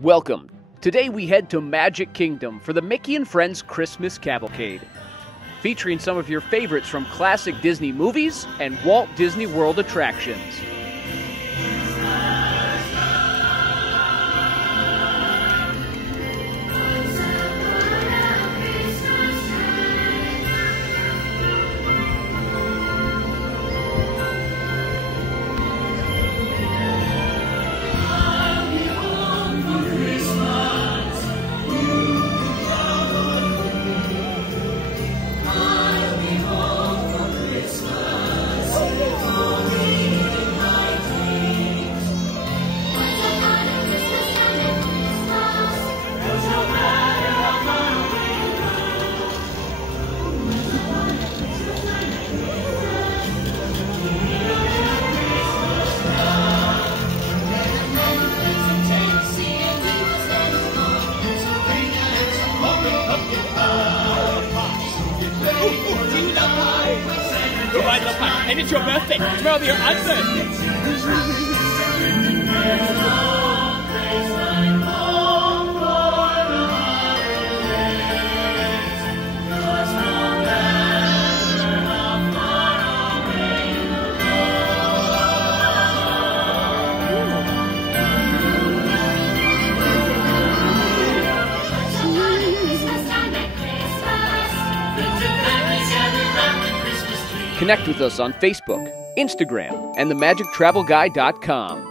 Welcome. Today we head to Magic Kingdom for the Mickey and Friends Christmas Cavalcade, featuring some of your favorites from classic Disney movies and Walt Disney World attractions. And it's your birthday. Tomorrow will be your birthday. Connect with us on Facebook, Instagram, and themagictravelguy.com.